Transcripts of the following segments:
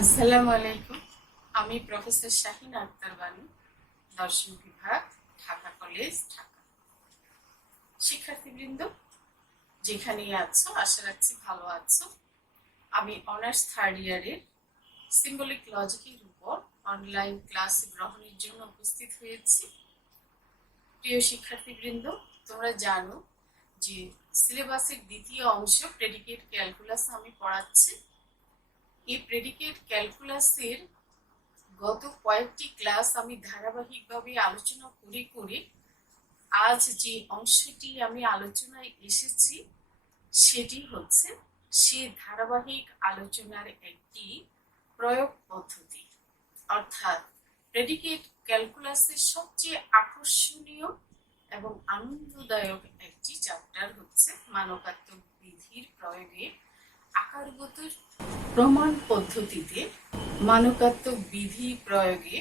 আসসালামু আলাইকুম। আমি প্রফেসর শাহিন আক্তার বানু, দর্শন বিভাগ, ঢাকা কলেজ, ঢাকা। শিক্ষার্থীবৃন্দ, যেখানেই আছো আশা রাখছি ভালো আছো। আমি অনার্স থার্ড ইয়ারের সিম্বলিক লজিকের উপর অনলাইন ক্লাস গ্রহণের জন্য উপস্থিত হয়েছি। প্রিয় শিক্ষার্থীবৃন্দ, তোমরা জানো যে সিলেবাসের দ্বিতীয় অংশ প্রেডিকেট ক্যালকুলাস আমি পড়াচ্ছি। এই প্রেডিকেট ক্যালকুলাসের গত কয়েকটি ক্লাস আমি ধারাবাহিকভাবে আলোচনা করে করে আজ যে অংশটি আমি আলোচনায় এসেছি সেটি হচ্ছে সে ধারাবাহিক আলোচনার একটি প্রয়োগ পদ্ধতি, অর্থাৎ প্রেডিকেট ক্যালকুলাসের সবচেয়ে আকর্ষণীয় এবং আনন্দদায়ক একটি চ্যাপ্টার হচ্ছে মানকাত্মক বিধির প্রয়োগে আকারগত প্রমাণ পদ্ধতিতে মানকাত্মক বিধি প্রয়োগে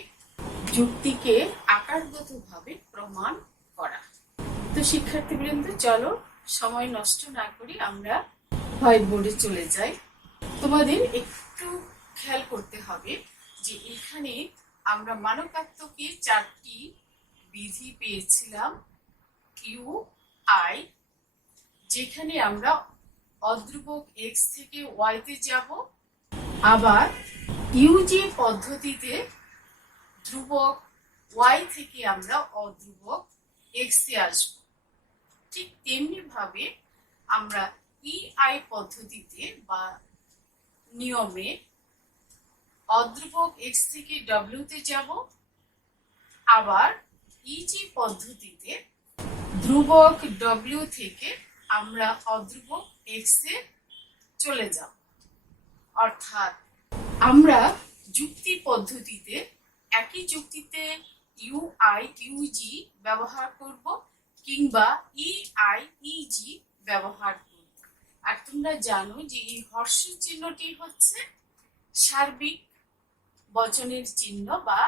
যুক্তিকে আকারগতভাবে প্রমাণ করা। তো শিক্ষার্থীবৃন্দ, চলো সময় নষ্ট না করি আমরা হোয়াইট বোর্ডে চলে যাই। তোমাদের একটু খেয়াল করতে হবে যে এখানে আমরা মানকাত্মকে 4টি বিধি পেয়েছিলাম ইউ আই, যেখানে আমরা অধ্রুবক এক্স থেকে ওয়াইতে যাব, আবার ইউজি পদ্ধতিতে ধ্রুবক ওয়াই থেকে আমরা অধ্রুবক এক্স এ আসবো। ঠিক তেমনি ভাবে আমরা ইআই পদ্ধতিতে বা নিয়মে অধ্রুবক এক্স থেকে ডব্লিউ তে যাব, আবার ইজি পদ্ধতিতে ধ্রুবক ডব্লিউ থেকে আমরা অধ্রুবক এক্স এ চলে যাব। অর্থাৎ আমরা যুক্তি পদ্ধতিতে একই যুক্তিতে ইউআই ইউজি ব্যবহার করব কিংবা ইআই ইজি ব্যবহার করব। আর তোমরা জানো যে এই হর্ষ চিহ্নটি হচ্ছে সার্বিক বচনের চিহ্ন বা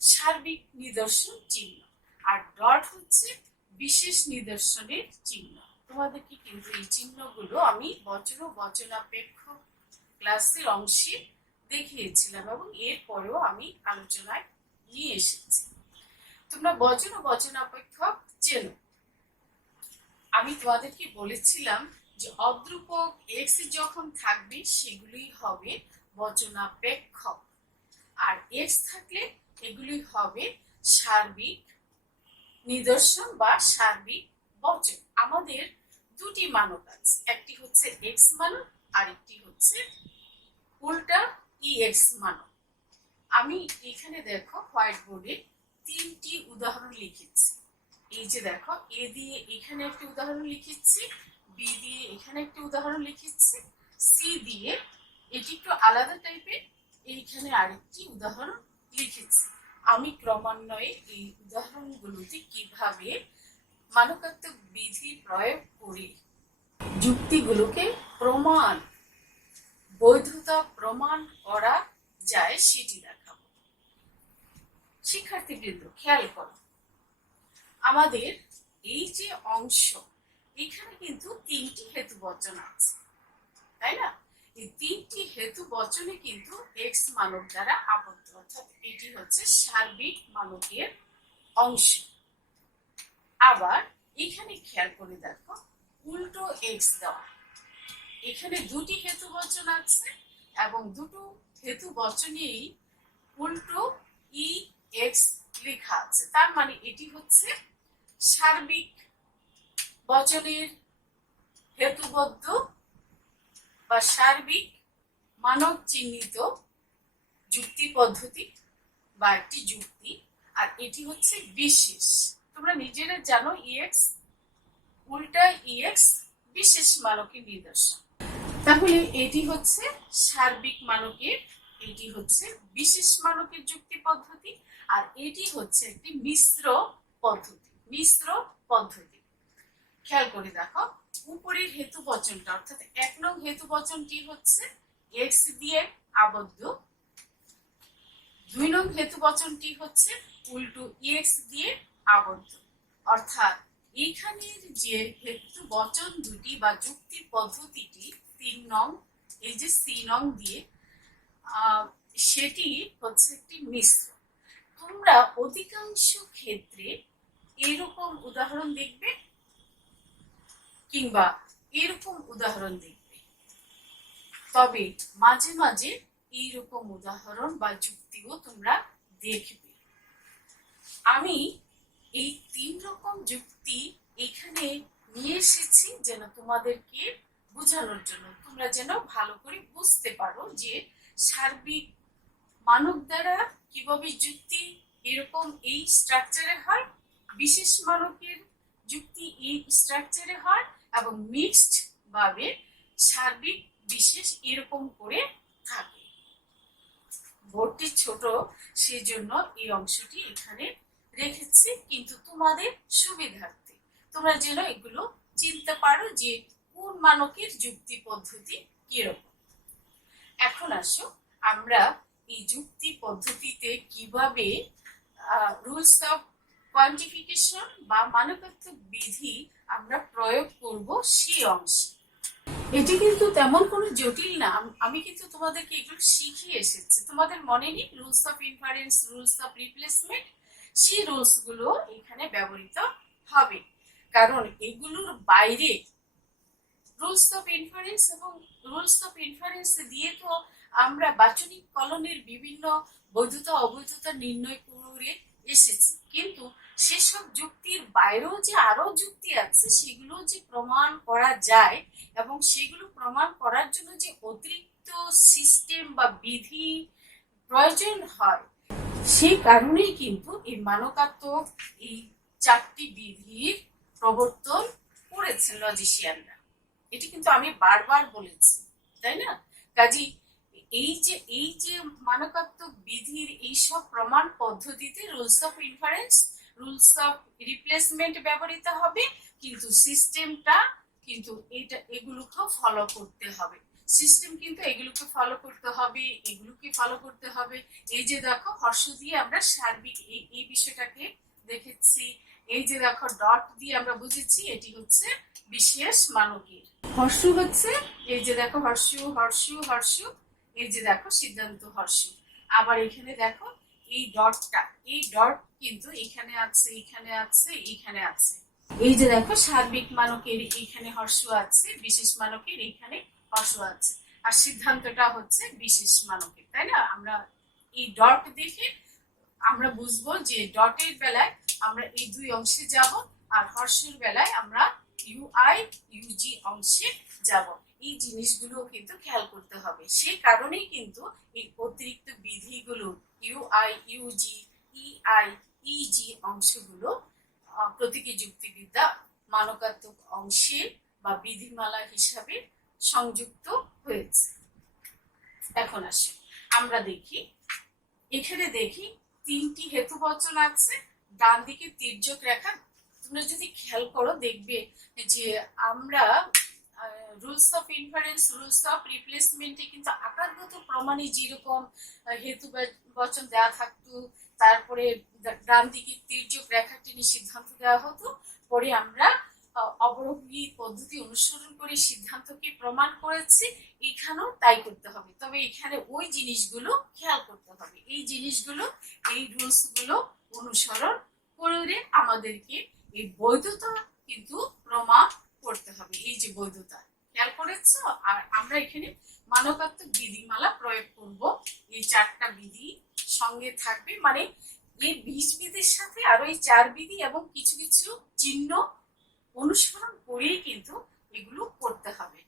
সার্বিক নিদর্শন চিহ্ন, আর ডট হচ্ছে বিশেষ নিদর্শনের চিহ্ন। তোমাদেরকে কিন্তু এই চিহ্নগুলো আমি বচন ও বচনাপেক্ষ ক্লাসের অংশে দেখিয়েছিলাম এবং এরপরেও আমি আলোচনায় নিয়ে এসেছি। তোমরা বচন ও বচনাপেক্ষক চেনো। আমি তোমাদেরকে বলেছিলাম যে অধ্রুবক এক্স যখন থাকবে সেগুলি হবে বচনাপেক্ষক, আর এক্স থাকলে এগুলি হবে সার্বিক নিদর্শন বা সার্বিক বচন। আমাদের দুটি মানক আছে, একটি হচ্ছে এক্স মানক আর একটি হচ্ছে উল্টা ইএক্স মানক। আমি এখানে দেখো হোয়াইট বোর্ডে 3টি উদাহরণ লিখেছি। এই যে দেখো, এ দিয়ে এখানে একটি উদাহরণ লিখেছি, বি দিয়ে এখানে একটি উদাহরণ লিখেছি, সি দিয়ে এটি একটু আলাদা টাইপের এইখানে আরেকটি উদাহরণ লিখেছি। আমি ক্রমান্বয়ে এই উদাহরণগুলোতে কিভাবে মানকাত্মক বিধি প্রয়োগ করে যুক্তিগুলোকে বৈধতা প্রমাণ করা যায় সেটি দেখাবো। শিক্ষার্থীবৃন্দ, খেয়াল করো, আমাদের এই যে অংশ এখানে কিন্তু 3টি হেতু বচন আছে, তাই না? এই 3টি হেতু বচনে কিন্তু এক্স মানক দ্বারা আবদ্ধ, অর্থাৎ এটি হচ্ছে সার্বিক মানকের অংশ। আবার এখানে খেয়াল করে দেখো, উল্টো এক্স দেওয়া, এখানে 2টি হেতু বচন আছে এবং দুটো হেতু বচনেই উল্টো ই এক্স লেখা আছে। তার মানে এটি হচ্ছে সার্বিক বচনের হেতুবদ্ধ বা সার্বিক মানক চিহ্নিত যুক্তি পদ্ধতি বা একটি যুক্তি, আর এটি হচ্ছে বিশেষ। তোমরা নিজেরা জানো ইএক্স উল্টা ইএক্স বিশেষ মানকের নিদর্শন। তাহলে এটি হচ্ছে সার্বিক মানকের, এটি হচ্ছে বিশেষ মানকের যুক্তি পদ্ধতি, আর এটি হচ্ছে একটি মিশ্র পদ্ধতি। খেয়াল করে দেখো, উপরের হেতু বচনটা অর্থাৎ 1 নং হেতু বচনটি হচ্ছে এক্স দিয়ে আবদ্ধ, 2 নং হেতু বচনটি হচ্ছে উল্টো ইএক্স দিয়ে আবদ্ধ। অর্থাৎ এখানের যে হেতু বচন দুটি বা যুক্তি পদ্ধতিটি 3 নং, এই যে সি নং দিয়ে সেটি হচ্ছে একটি মিশ্র। তোমরা অধিকাংশ ক্ষেত্রে এরকম উদাহরণ দেখবে কিংবা এরকম উদাহরণ দেখবে, তবে মাঝে মাঝে এইরকম উদাহরণ বা যুক্তিও তোমরা দেখবে। আমি এই 3 রকম যুক্তি এখানে নিয়ে এসেছি যেন তোমাদেরকে বোঝানোর জন্য, তোমরা যেন ভালো করে বুঝতে পারো যে সার্বিক মানক দ্বারা কিভাবে যুক্তি এরকম এই স্ট্রাকচারে হয়, বিশেষ মানকের যুক্তি এই স্ট্রাকচারে হয়, এবং মিক্সড ভাবে সার্বিক বিশেষ এরকম করে থাকে। বোর্ডটি ছোট, সেজন্য এই অংশটি এখানে রেখেছি, কিন্তু তোমাদের সুবিধার্থে তোমরা যেন এগুলো চিনতে পারো যে কোন মানকের যুক্তি পদ্ধতি কিরকম। এখন আসো আমরা এই যুক্তি পদ্ধতিতে কিভাবে রুলস অফ কোয়ান্টিফিকেশন বা মানকাত্মক বিধি আমরা প্রয়োগ করব সেই অংশে। এটি কিন্তু তেমন কোনো জটিল না, আমি কিন্তু তোমাদেরকে এগুলো শিখিয়ে এসেছি। তোমাদের মনে নেই rules of inference, rules of replacement, সেই রুলস গুলো এখানে ব্যবহৃত হবে, কারণ এগুলোর বাইরে রুলস অফ ইনফারেন্স এবং রুলস অফ ইনফারেন্স দিয়ে তো আমরা বাচনিক কলনের বিভিন্ন বৈধতা অবৈধতা নির্ণয় করে এসেছি, কিন্তু সেসব যুক্তির বাইরেও যে আরো যুক্তি আছে সেগুলো যে প্রমাণ করা যায় এবং সেগুলো প্রমাণ করার জন্য যে অতিরিক্ত সিস্টেম বা বিধি প্রয়োজন হয়, সেই কারণেই কিন্তু এই মানকাত্মক এই 4টি বিধির প্রবর্তন করেছেন লজিশিয়ানরা। এটি কিন্তু আমি বারবার বলেছি, তাই না? কাজী এই যে মানকাত্মক বিধির এইসব প্রমাণ পদ্ধতিতে rules of inference, rules of replacement ব্যবহৃত হবে, কিন্তু সিস্টেমটা কিন্তু এগুলোকে ফলো করতে হবে। সিস্টেম কিন্তু এগুলোকে ফলো করতে হবে, এগুলোকে ফলো করতে হবে। এই যে দেখো হর্ষ দিয়ে আমরা সার্বিক এই বিষয়টাকে দেখেছি, এই যে দেখো ডট দিয়ে আমরা বুঝেছি এটি হচ্ছে বিশেষ মানকের। হর্ষ হচ্ছে এই যে দেখো হর্ষ হর্ষ হর্ষ, এই যে দেখো সিদ্ধান্ত হর্ষ। আবার এখানে দেখো এই ডটটা, এই ডট কিন্তু এখানে আছে, এখানে আছে, এখানে আছে। এই যে দেখো সার্বিক মানকের এখানে হর্ষ আছে, বিশেষ মানকের এখানে হর্ষ আছে, আর সিদ্ধান্তটা হচ্ছে বিশেষ মানকের, তাই না? আমরা এই ডট দেখে আমরা বুঝবো যে ডটের বেলায় আমরা এই 2 অংশে যাব, আর হর্ষের বেলায় আমরা ইউআই ইউজি অংশে যাব। এই জিনিসগুলো কিন্তু খেয়াল করতে হবে। সেই কারণেই কিন্তু এই অতিরিক্ত বিধিগুলো ইউআই ইউজি ইআই ইজি অংশগুলো প্রতীকী যুক্তিবিদ্যা মানকাত্মক অংশে বা বিধিমালা হিসাবে সংযুক্ত হয়েছে। এখন আসি আমরা দেখি, এখানে দেখি 3টি হেতুবচন আছে, ডান দিকে তির্যক রেখা। তোমরা যদি খেয়াল করো দেখবে যে আমরা rules of inference, rules of রিপ্লেসমেন্টে কিন্তু আকারগত প্রমাণে যেরকম হেতুবচন দেওয়া থাকতো, তারপরে ডান দিকে তির্যক রেখা টেনে সিদ্ধান্ত দেওয়া হতো, পরে আমরা অবরোহী পদ্ধতি অনুসরণ করে সিদ্ধান্তকে প্রমাণ করেছি। এখানেও তাই করতে হবে, তবে এখানে ওই জিনিসগুলো খেয়াল করতে হবে। এই জিনিসগুলো, এই রুলস গুলো অনুসরণ করে আমাদেরকে এই বৈধতা কিন্তু প্রমাণ করতে হবে। এই যে বৈধতা খেয়াল করেছো, আর আমরা এখানে মানকাত্মক বিধিমালা প্রয়োগ করব। এই 4টা বিধি সঙ্গে থাকবে, মানে এই 20 বিধির সাথে আরো এই 4 বিধি এবং কিছু কিছু চিহ্ন অনুসরণ করেই কিন্তু এগুলো করতে হবে।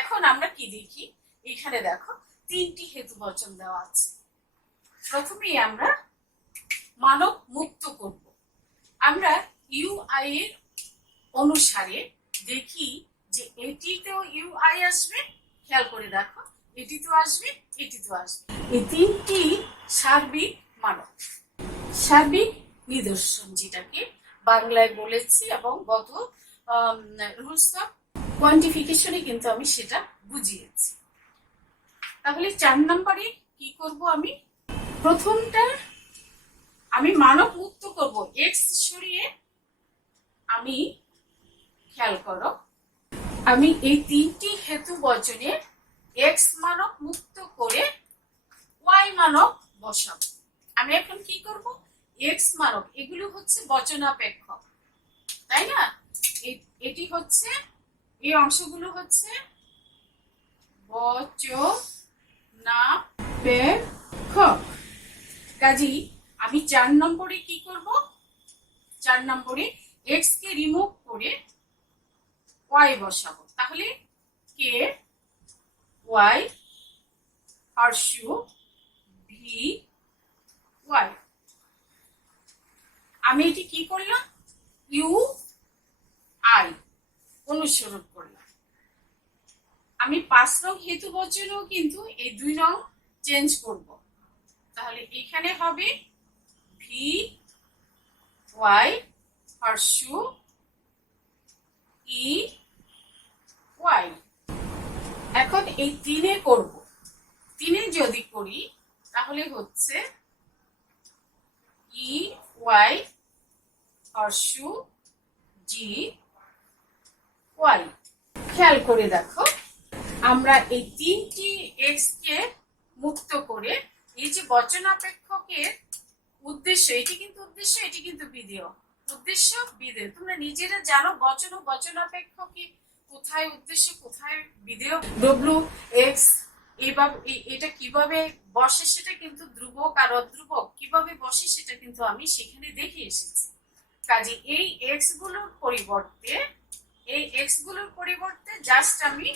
এখন আমরা কি দেখি, এখানে দেখো 3টি হেতুবচন দেওয়া আছে। প্রথমেই আমরা মানক মুক্ত করব। আমরা ইউআই এর অনুসারে দেখি যে এটিতেও ইউআই আসবে, খেয়াল করে দেখো এটিতেও আসবে, এটিতেও আসবে। এই 3টি সার্বিক মানক, সার্বিক নিদর্শন যেটাকে বাংলায় বলেছি, এবং গত রুলস অফ কোয়ান্টিফিকেশনে কিন্তু আমি সেটা বুঝিয়েছি। তাহলে 4 নম্বরে কি করব, আমি প্রথমটা আমি মানক মুক্ত করব। এক্স সরিয়ে আমি খেয়াল করো, আমি এই 3টি হেতুবচনে এক্স মানক মুক্ত করে ওয়াই মানক বসাবো। আমি এখন কি করব, এক্স মানক, এগুলো হচ্ছে বচনাপেক্ষক, তাই না? এটি হচ্ছে, এই অংশগুলো হচ্ছে বচনাপেক্ষক। কাজেই আমি 4 নম্বরে কি করব, 4 নম্বরে এক্স কে রিমুভ করে ওয়াই বসাবো। তাহলে কে ওয়াই হর্ষু ভি ওয়াই। আমি এটি কি করলাম, ইউ আই অনুসরণ করলাম। আমি 5 নং হেতু বচনেও কিন্তু এই 2 নং চেঞ্জ করব। তাহলে এখানে হবে ভি ওয়াই হর্ষু ই ওয়াই। এখন এই 3-এ করব, 3-এ যদি করি তাহলে হচ্ছে ই ওয়াই হর্ষু জি ওয়াই। খেয়াল করে দেখো, আমরা এই 3টি এক্স কে মুক্ত করে এই যে বচনাপেক্ষকের উদ্দেশ্য, এটি কিন্তু উদ্দেশ্য, এটি কিন্তু বিধেয়, উদ্দেশ্য বিধেয়। তোমরা নিজেরা জানো বচন ও বচনাপেক্ষকে কোথায় উদ্দেশ্য কোথায় বিধেয়। ডব্লিউ এক্স এটা কিভাবে বসে সেটা কিন্তু ধ্রুবক আর অধ্রুবক কিভাবে বসে সেটা কিন্তু আমি সেখানে দেখে এসেছি। কাজে এই এক্স গুলোর পরিবর্তে জাস্ট আমি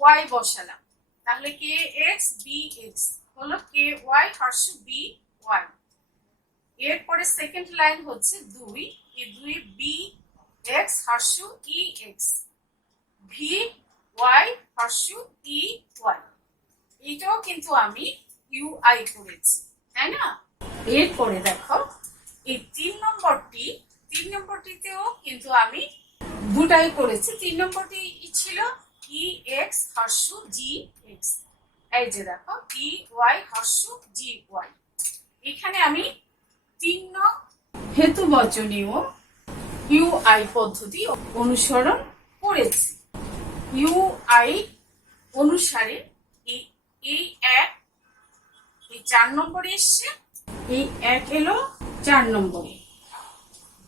ওয়াই বসালাম। তাহলে কে এক্স বি এক্স হলো কে ওয়াই হর্ষু বি ওয়াই। এরপরে সেকেন্ড লাইন হচ্ছে 2, এই 2 বি এক্স হর্ষু ই x, V Y হর্ষু E Y. এটাও কিন্তু আমি ইউ আই করেছি, তাই না? এরপরে দেখো এই 3 নম্বরটিতেও কিন্তু আমি দুটাই করেছি। 3 নম্বরটি ছিল ই এক্স হর্ষু জি এক্স। এই যে দেখো ই ওয়াই হর্ষু জি ওয়াই। এখানে আমি 3 নং হেতু বচনীয় ইউ আই পদ্ধতি অনুসরণ করেছি। ইউ আই অনুসারে এই 4 নম্বরে এসছে, এই 1 এলো 4 নম্বরে,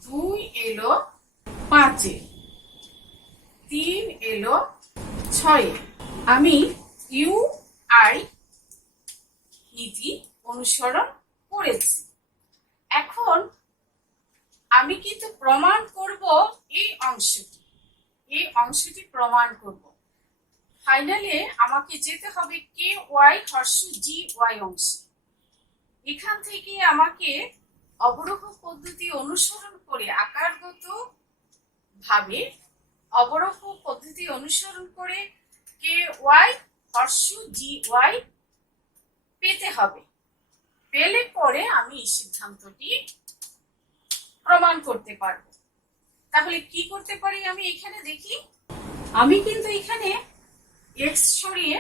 2 এলো 5-এ, 3 এলো 6-এ। আমি ইউ আই নীতি অনুসরণ করেছি। এখন আমি কিন্তু প্রমাণ করব এই অংশটি প্রমাণ করব। ফাইনালে আমাকে যেতে হবে কে ওয়াই হর্ষু জি ওয়াই অংশে। এখান থেকে আমাকে অবরোহ পদ্ধতি অনুসরণ করে আকারগত ভাবে অবরোহ পদ্ধতি অনুসরণ করে কে ওয়াই হর্ষু জি ওয়াই পেতে হবে। পেলে পরে আমি এই সিদ্ধান্তটি প্রমাণ করতে পারবো। তাহলে কি করতে পারি আমি এখানে দেখি, আমি কিন্তু এখানে এক্স সরিয়ে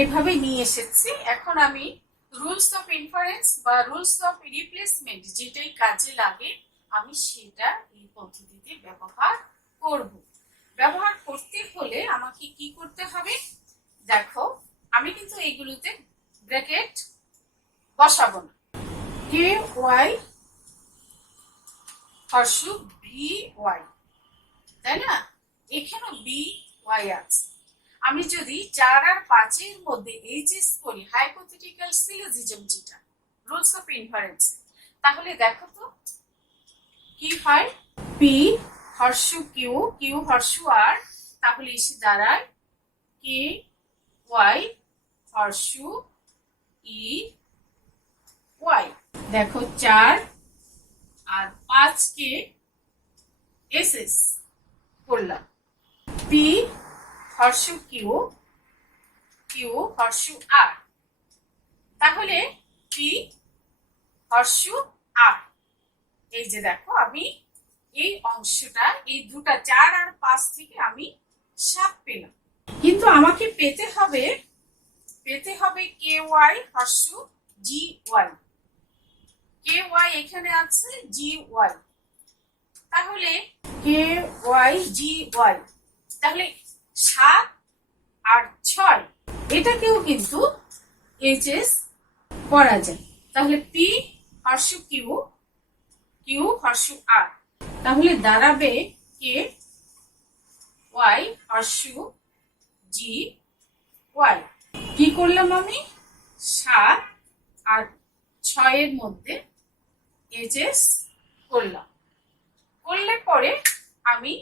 এভাবে নিয়ে এসেছি। এখন আমি রুলস অফ ইনফারেন্স বা রুলস অফ রিপ্লেসমেন্ট যেটাই কাজে লাগে আমি সেটা এই পদ্ধতিতে ব্যবহার করব। ব্যবহার করতে হলে আমাকে কি করতে হবে, দেখো আমি কিন্তু এইগুলোতে ব্র্যাকেট বসাবো না। কে ওয়াই হর্ষু ভি ওয়াই, তাই না? এখানে বি ওয়াই আছে। আমি যদি 4 আর 5-এর মধ্যে এইচএস করি, হাইপোথেটিক্যাল সিলোজিজম যেটা রুলস অফ ইনফারেন্স, তাহলে দেখো তো কি হয়, পি হর্ষু কিউ, কিউ হর্ষু আর, তাহলে এসে দাঁড়ায় কে ওয়াই হর্ষু ই ওয়াই। দেখো 4 আর 5-কে এসএস করলাম, পি হর্ষু কিউ, কিউ হর্ষু আর, তাহলে পি হর্ষু আর। এই যে দেখো আমি এই অংশটা এই দুটা 4 আর 5 থেকে আমি 7 পেলাম। কিন্তু আমাকে পেতে হবে কে ওয়াই হর্ষু জি ওয়াই। কে ওয়াই এখানে আছে, জি ওয়াই, তাহলে কে ওয়াই জি ওয়াই, তাহলে 7 আর 6 এটাকেও কিন্তু এইচএস পড়া যায়। তাহলে P horseshoe Q, Q horseshoe R, তাহলে দাঁড়াবে K Y horseshoe G Y. কি করলাম আমি? 7 আর 6 এর মধ্যে এজেস করলাম। করলে পরে আমি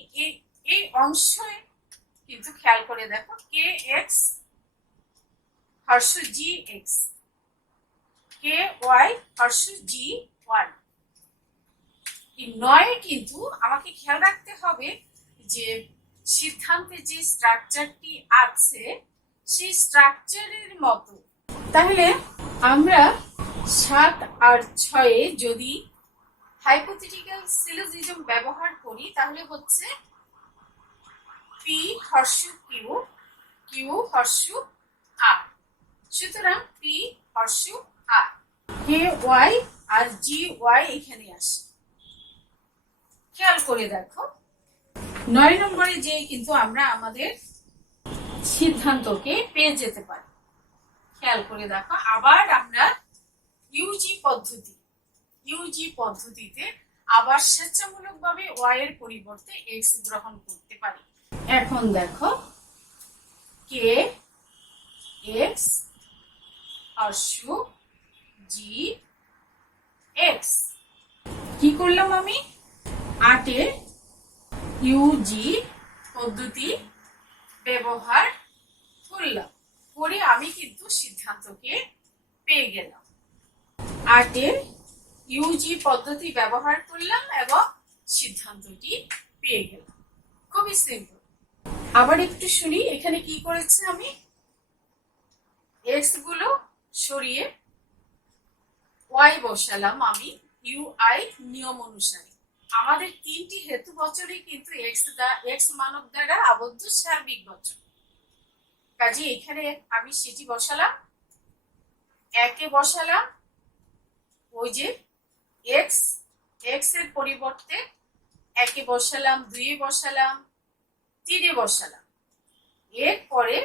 এই অংশে কিন্তু খেয়াল করে দেখো কে এক্স হর্ষ জি এক্স, কে ওয়াই হর্ষ জি ওয়াই। এই 9 কিন্তু আমাকে খেয়াল রাখতে হবে যে সিদ্ধান্তে যে স্ট্রাকচারটি আছে সেই স্ট্রাকচারের মতো। তাহলে আমরা 7 আর 6 যদি হাইপোথেটিক্যাল সিলোজিজম ব্যবহার করি তাহলে হচ্ছে P horseshoe Q, Q horseshoe R. সুতরাং P horseshoe R, K Y আর জি ওয়াই এখানে আসে। খেয়াল করে দেখো 9 নম্বরে যে কিন্তু আমরা আমাদের সিদ্ধান্তকে পেয়ে যেতে পারি। খেয়াল করে দেখো আবার আমরা ইউজি পদ্ধতিতে আবার স্বেচ্ছামূলকভাবে ওয়াই এর পরিবর্তে এক্স গ্রহণ করতে পারি। এখন দেখো কে এক্স হর্ষ জি এক্স। কি করলাম আমি? 8 এর ইউজি পদ্ধতি ব্যবহার করলাম, করে আমি কিন্তু সিদ্ধান্তকে পেয়ে গেলাম। 8 এর ইউজি পদ্ধতি ব্যবহার করলাম এবং সিদ্ধান্তটি পেয়ে গেলাম। খুবই সিম্পল। আবার একটু শুনি এখানে কি করেছে আমি? এক্স গুলো সরিয়ে ওয়াই বসালাম আমি ইউআই নিয়ম অনুসারে। আমাদের 3টি হেতু বচনে কিন্তু এক্স মানব দ্বারা আবদ্ধ সার্বিক বচন। কাজে এখানে আমি সেটি বসালাম, একে বসালাম ওই যে এক্স, এক্স এর পরিবর্তে একে বসালাম, 2 এ বসালাম, 3 এ বসালাম। এরপরে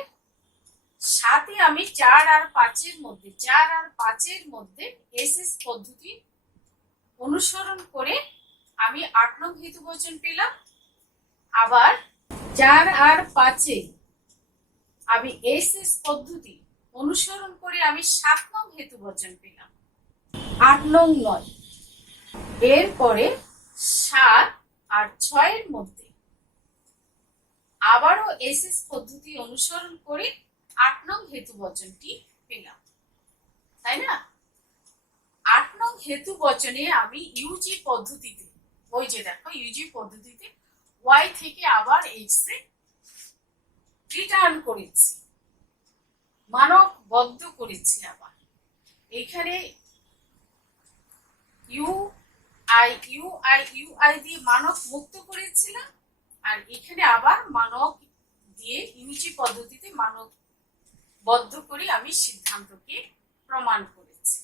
7 এ আমি 4 আর 5 এর মধ্যে এসএস পদ্ধতি অনুসরণ করে আমি 8 নং হেতু বচন পেলাম। আবার 4 আর 5 এ আমি এসএস পদ্ধতি অনুসরণ করে আমি 7 নং হেতু বচন পেলাম, 8 নং নয়। এরপরে 7 আর 6 এর মধ্যে আবারও এসএস পদ্ধতি অনুসরণ করে 8 নং হেতু বচনটি পেলাম, তাই না? 8 নং হেতু বচনে আমি ইউজি পদ্ধতিতে, ওই যে দেখো ইউজি পদ্ধতিতে ওয়াই থেকে আবার এক্স এ রিটার্ন করেছি, মানক বদ্ধ করেছি। আবার এখানে ইউআই দিয়ে মানক মুক্ত করেছিলাম, আর এখানে আবার মানক দিয়ে ইউজি পদ্ধতিতে মানক বদ্ধ করে আমি সিদ্ধান্তকে প্রমাণ করেছি।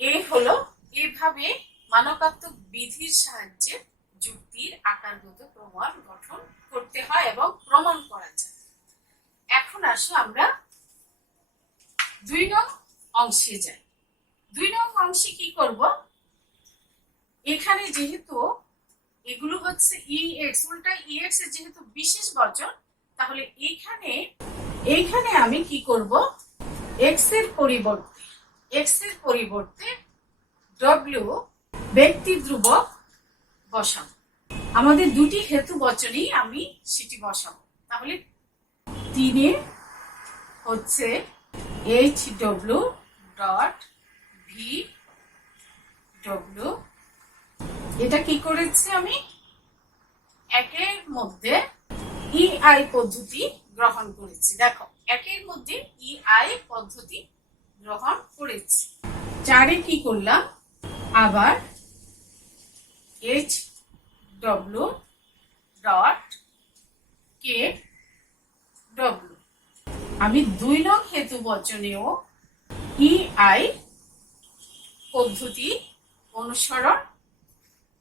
এই হলো এভাবে মানকাত্মক বিধির সাহায্যে যুক্তির আকারগত প্রমাণ গঠন করতে হয় এবং প্রমাণ করা যায়। এখন আসো আমরা 2 নং অংশে যাই। 2 নং অংশে কি করব? এখানে যেহেতু এগুলো হচ্ছে ইএক্স, উল্টা ইএক্স এর যেহেতু বিশেষ বচন, তাহলে এইখানে আমি কি করব? এক্স এর পরিবর্তে ডব্লিউ ব্যক্তি ধ্রুবক বসাবো। আমাদের 2টি হেতু বচনেই আমি সেটি বসাবো। তাহলে 3 এ হচ্ছে H W dot V W. এটা কি করেছি আমি? একের মধ্যে ইআই পদ্ধতি গ্রহণ করেছি। দেখো একের মধ্যে ইআই পদ্ধতি গ্রহণ করেছি। 4 এ কি করলাম? আবার H W dot K W. আমি 2 নং হেতু বচনেও ইআই পদ্ধতি অনুসরণ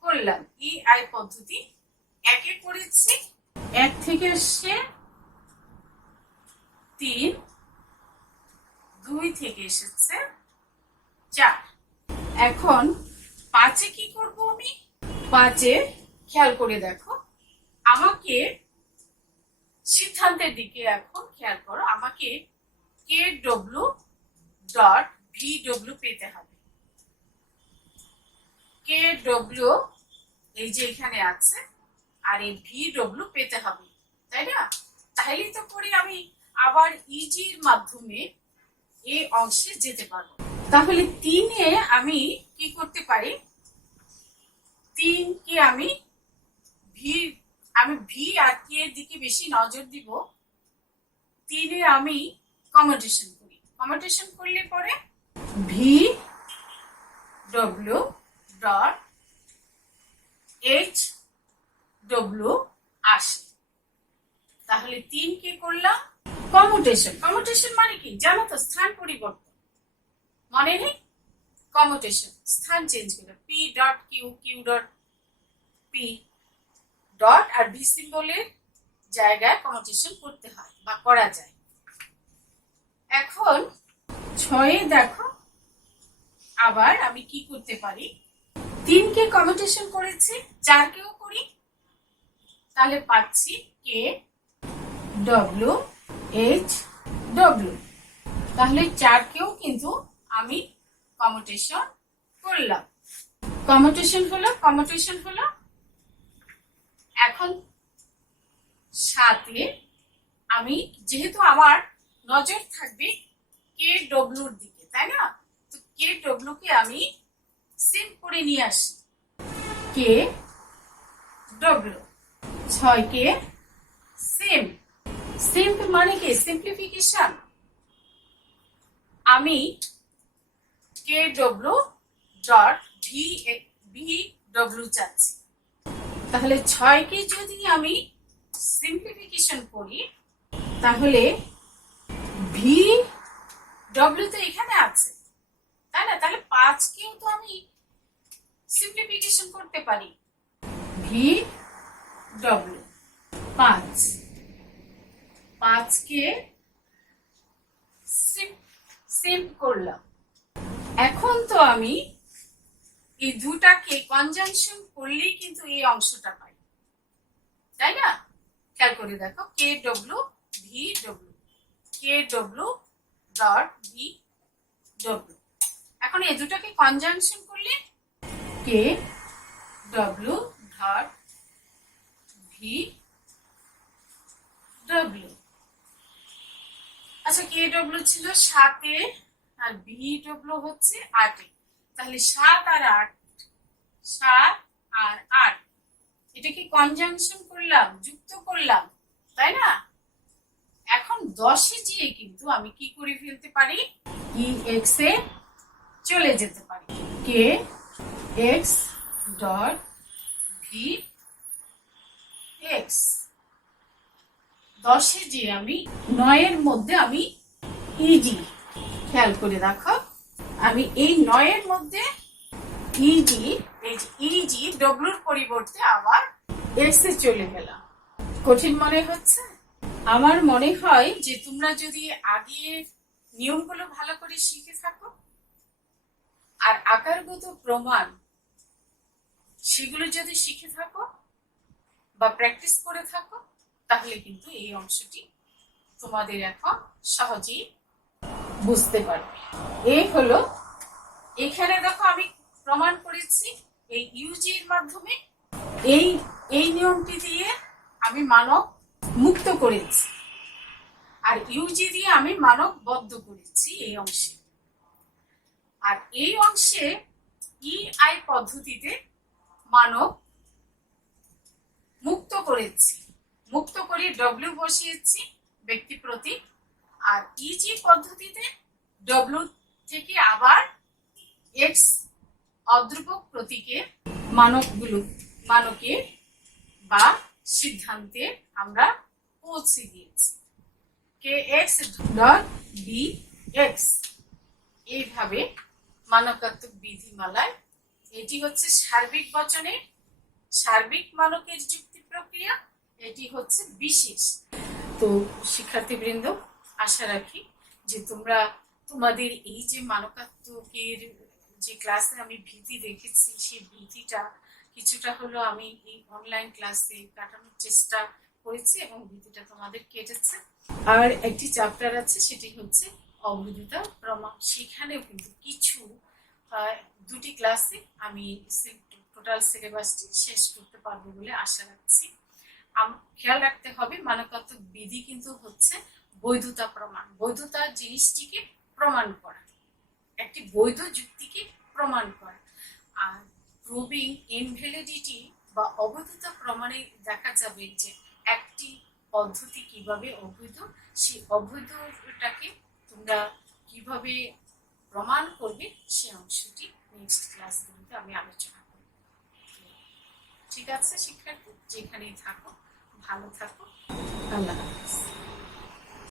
করলাম। ইআই পদ্ধতি একে করেছি, 1 থেকে এসে 3, 2 থেকে এসেছে 4। এখন 5-এ কি করব আমি? 5-এ খেয়াল করে দেখো, আমাকে সিদ্ধান্তের দিকে এখন খেয়াল করো, আমাকে KW.VW পেতে হবে। KW এই যে এখানে আছে, আর এই VW পেতে হবে, তাই না? তাহলেই তো করে আমি আবার ইজির মাধ্যমে এই অংশে যেতে পারবো। তাহলে 3-এ আমি কি করতে পারি? 3 কে আমি ভি আর কে এর দিকে বেশি নজর দিব। 3-এ আমি কমিউটেশন করি। কমিউটেশন করলে পরে VW.HW আসে। তাহলে 3 কে করলাম কমিউটেশন। কমিউটেশন মানে কি জানো তো? স্থান পরিবর্তন, মনে নেই? কমিউটেশন স্থান চেঞ্জ করে, P.Q.Q.P ডট আর ভি সিম্বলের জায়গায় কমিউটেশন করতে হয় বা করা যায়। এখন 6-এ দেখো, আবার আমি কি করতে পারি? 3 কে কমিউটেশন করেছি, 4 কেও করি, তাহলে পাচ্ছি KW.HW। তাহলে 4 কেও কিন্তু আমি কমিউটেশন করলাম। কমিউটেশন হলো। এখন 7-এ আমি, যেহেতু আমার নজর থাকবে KWর দিকে, তাই না? তো KW কে আমি সিম্প করে নিয়ে আসি। KW 6 কে সিম্প মানে কি? সিম্পলিফিকেশন। আমি KW.VW চাচ্ছি। তাহলে 6 কে যদি আমি সিম্পলিফিকেশন করি, তাহলে VW তো এখানে আছে, তাই না? তাহলে 5 কেও তো আমি সিম্পলিফিকেশন করতে পারি। VW 5 কে সিম্প করলাম। এখন তো আমি এই দুটাকে কনজাংশন করলেই কিন্তু এই অংশটা পাই, তাই না? খেয়াল করে দেখো, KW.VW। এখন এই দুটাকে কনজাংশন করলে KW.VW। আচ্ছা, KW ছিল 7-এ আর VW হচ্ছে 8-এ। তাহলে 7 আর 8 এটাকে কনজাংশন করলাম, যুক্ত করলাম, তাই না? এখন 10-এ গিয়ে কিন্তু আমি কি করে ফেলতে পারি? EX এ চলে যেতে পারি। KX.VX 10-এ যে আমি 9-এর মধ্যে আমি ইজি, খেয়াল করে দেখো, আমি এই 9-এর মধ্যে ইজি ডব্লুর পরিবর্তে আবার এক্স এ চলে গেলাম। কঠিন মনে হচ্ছে? আমার মনে হয় যে তোমরা যদি আগে নিয়মগুলো ভালো করে শিখে থাকো আর আকারগত প্রমাণ সেগুলো যদি শিখে থাকো বা প্র্যাকটিস করে থাকো, তাহলে কিন্তু এই অংশটি তোমাদের এখন সহজেই বুঝতে পারবে। এই হলো, এখানে দেখো আমি প্রমাণ করেছি এই ইউজি এর মাধ্যমে। এই নিয়মটি দিয়ে আমি মানব মুক্ত করেছি, আর ইউজি দিয়ে আমি মানব বদ্ধ করেছি এই অংশে। আর এই অংশে ইআই পদ্ধতিতে মানব মুক্ত করেছি, মুক্ত করে ডব্লিউ বসিয়েছি ব্যক্তি প্রতীক, আর ইজি পদ্ধতিতে ডব্লিউ থেকে আবার এক্স অদ্রুপক প্রতীকে মানকে বা সিদ্ধান্তে আমরা পৌঁছে গিয়েছি। KX.VX এইভাবে মানকাত্মক বিধিমালায়, এটি হচ্ছে সার্বিক বচনে সার্বিক মানকের যুক্তি প্রক্রিয়া, এটি হচ্ছে বিশেষ। তো শিক্ষার্থীবৃন্দ, আশা রাখি যে তোমরা তোমাদের এই যে মানকাত্মকের যে ক্লাসে আমি ভীতি দেখেছি, সেই ভীতিটা কিছুটা হলো আমি এই অনলাইন ক্লাসে কাটানোর চেষ্টা করেছি এবং ভীতিটা তোমাদের কেটেছে। আর একটি চ্যাপ্টার আছে, সেটি হচ্ছে অবৈধতা প্রমাণ। সেখানেও কিন্তু কিছু দুটি ক্লাসে আমি টোটাল সিলেবাসটি শেষ করতে পারবো বলে আশা রাখছি। খেয়াল রাখতে হবে মানকাত্মক বিধি কিন্তু হচ্ছে বৈধতা প্রমাণ, বৈধতা জিনিসটিকে প্রমাণ করা, একটি বৈধ যুক্তিকে প্রমাণ করা। আর প্রুভিং ইনভ্যালিডিটি বা অবৈধতা প্রমাণে দেখা যাবে যে একটি পদ্ধতি কিভাবে অবৈধ, সেই অবৈধটাকে তোমরা কিভাবে প্রমাণ করবে সে অংশটি নেক্সট ক্লাসগুলোতে আমি আলোচনা করব। ঠিক আছে শিক্ষার্থী, যেখানেই থাকো ভালো থাকো। আল্লাহ হাফেজ।